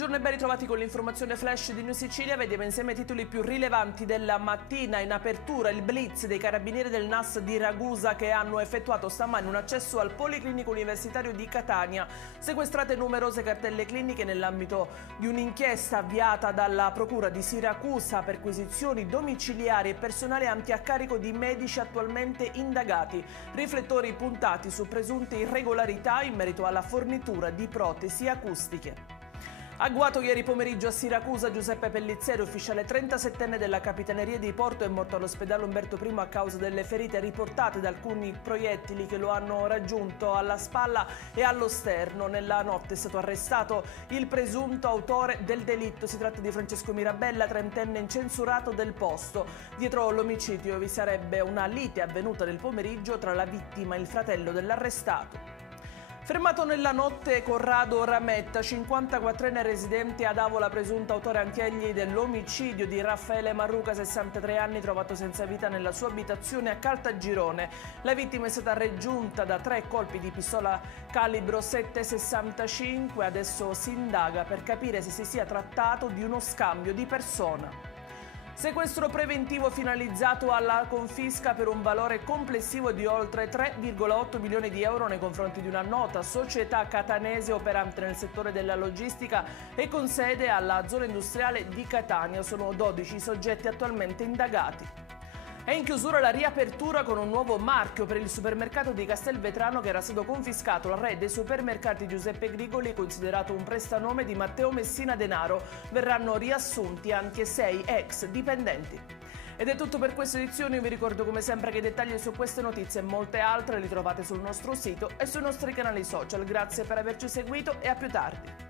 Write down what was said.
Buongiorno e ben ritrovati con l'informazione flash di New Sicilia. Vediamo insieme i titoli più rilevanti della mattina. In apertura il blitz dei carabinieri del NAS di Ragusa che hanno effettuato stamani un accesso al Policlinico Universitario di Catania. Sequestrate numerose cartelle cliniche nell'ambito di un'inchiesta avviata dalla Procura di Siracusa, perquisizioni domiciliari e personale anche a carico di medici attualmente indagati. Riflettori puntati su presunte irregolarità in merito alla fornitura di protesi acustiche. Agguato ieri pomeriggio a Siracusa, Giuseppe Pellizzeri, ufficiale 37enne della Capitaneria di Porto, è morto all'ospedale Umberto I a causa delle ferite riportate da alcuni proiettili che lo hanno raggiunto alla spalla e allo sterno. Nella notte è stato arrestato il presunto autore del delitto. Si tratta di Francesco Mirabella, 30enne incensurato del posto. Dietro l'omicidio vi sarebbe una lite avvenuta nel pomeriggio tra la vittima e il fratello dell'arrestato. Fermato nella notte Corrado Rametta, 54enne residente ad Avola, presunto autore anch'egli dell'omicidio di Raffaele Marruca, 63 anni, trovato senza vita nella sua abitazione a Caltagirone. La vittima è stata raggiunta da 3 colpi di pistola calibro 7,65. Adesso si indaga per capire se si sia trattato di uno scambio di persona. Sequestro preventivo finalizzato alla confisca per un valore complessivo di oltre 3,8 milioni di euro nei confronti di una nota società catanese operante nel settore della logistica e con sede alla zona industriale di Catania. Sono 12 i soggetti attualmente indagati. È in chiusura la riapertura con un nuovo marchio per il supermercato di Castelvetrano che era stato confiscato al re dei supermercati Giuseppe Grigoli, considerato un prestanome di Matteo Messina Denaro. Verranno riassunti anche 6 ex dipendenti. Ed è tutto per questa edizione. Io vi ricordo come sempre che i dettagli su queste notizie e molte altre li trovate sul nostro sito e sui nostri canali social. Grazie per averci seguito e a più tardi.